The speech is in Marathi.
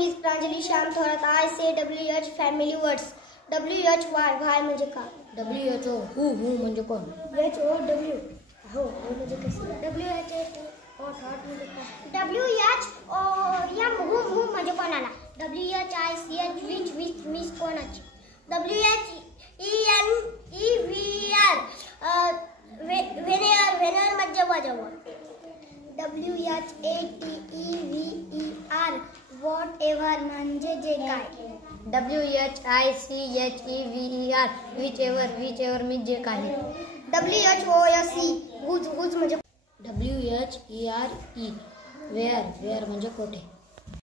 Miss Pranjali Shyam Thorat. I say WH family words. WH Y म्हणजे का? WHO हू म्हणजे कोण? HOW हो म्हणजे कसं? WH हॉट म्हणजे काय? WH हू म्हणजे कोणाला? WHICH विच मिस कोणाची? WHENEVER व्हेनेअर म्हणजे वजव. WHATEVER व्हॉट एव्हर म्हणजे जे काय. WHICHEVER विच एव्हर म्हणजे जे काही. WHOSE हुज म्हणजे. WHERE वेअर म्हणजे कोठे.